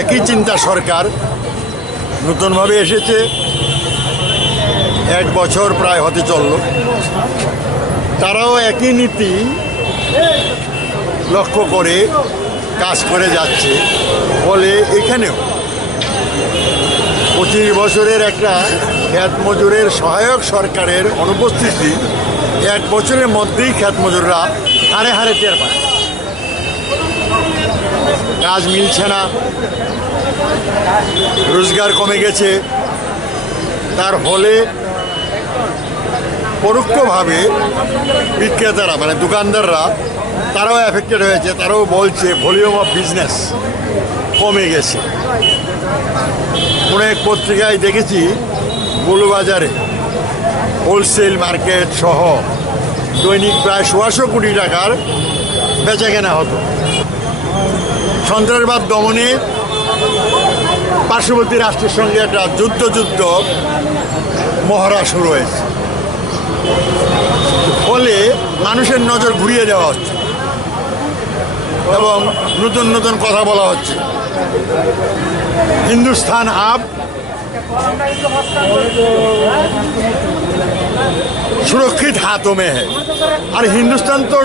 একই চিন্তা সরকার নতুনভাবে এসেছে, 1 বছর প্রায় হতে চলল। তারাও একই নীতি লক্ষ্য করে কাজ করে যাচ্ছে। ফলে এখানেও 25 বছরের একটা খ্যাত মজুরের সহায়ক সরকারের অনুপস্থিতি 1 বছরের মধ্যেই খ্যাত মজুররা হারে হারে টের পায়। কাজ মিলছে না, রোজগার কমে গেছে। তার ফলে পরোক্ষভাবে বিক্রেতারা মানে দোকানদাররা তারাও এফেক্টেড হয়েছে। তারাও বলছে ভলিউম অফ বিজনেস কমে গেছে। অনেক পত্রিকায় দেখেছি গোলবাজারে হোলসেল মার্কেট সহ দৈনিক প্রায় 1,600 কোটি টাকার বেচা কেনা হতো। সন্ত্রাসবাদ দমনে পার্শ্ববর্তী রাষ্ট্রের সঙ্গে একটা যুদ্ধ মহড়া শুরু হয়েছে। ফলে মানুষের নজর ঘুরিয়ে দেওয়া হচ্ছে এবং নতুন কথা বলা হচ্ছে। হিন্দুস্তান আপ সুরক্ষিত হাতও মে হ্যায়। আর হিন্দুস্তান তো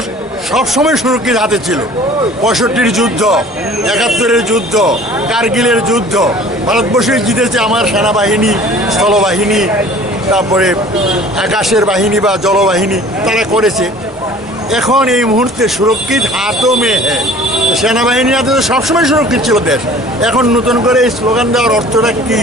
সবসময় সুরক্ষিত হাতে ছিল। 65-র যুদ্ধ, 71-এর যুদ্ধ, কার্গিলের যুদ্ধ, ভারতবর্ষে জিতেছে আমার সেনাবাহিনী, স্থলবাহিনী, তারপরে আকাশের বাহিনী বা জলবাহিনী, তারা করেছে। এখন এই মুহূর্তে সুরক্ষিত হাতও মে হ্যায়। সেনাবাহিনীর হাতে তো সবসময় সুরক্ষিত ছিল দেশ। এখন নতুন করে এই স্লোগান দেওয়ার অর্থটা কি?